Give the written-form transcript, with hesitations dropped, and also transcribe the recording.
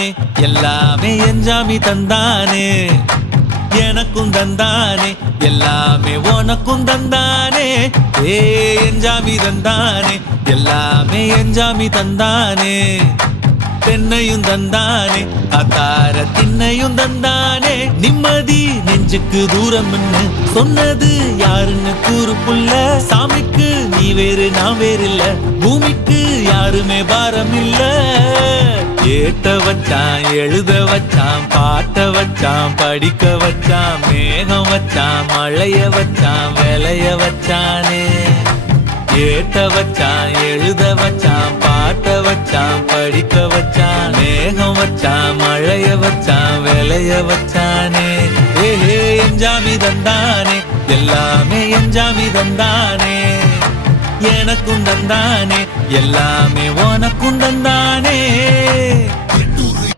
தந்தானே எல்லாமே என்ஜாமி தந்தானே எனக்கும் தந்தானே எல்லாமே உனக்கும் தந்தானே ஏ என்ஜாமி தந்தானே எல்லாமே என்ஜாமி தந்தானே தென்னையும் தந்தானே அத்தார திண்ணையும் தந்தானே நிம்மதி நெஞ்சுக்கு தூரம் சொன்னது யாருன்னு கூறு புள்ள சாமிக்கு நீ வேறு நான் வேறு இல்ல பூமிக்கு யாருமே பாரம் இல்ல ஏத்த வச்சான் எழுத வச்சான் பாட்ட வச்சான் படிக்க வச்சான் மேகம் வச்சான் மழைய வச்சான் விளைய வச்சானே ஏத்த வச்சான் எழுத வச்சான் பாட்ட வச்சான் படிக்க வச்சான் மேகம் வச்சான் மழைய வச்சான் விளைய வச்சானே ஏஹே என்ஜாமி தந்தானே எல்லாமே என்ஜாமி தந்தானே எனக்கும் தந்தானே எல்லாமே உனக்கும் தந்தானே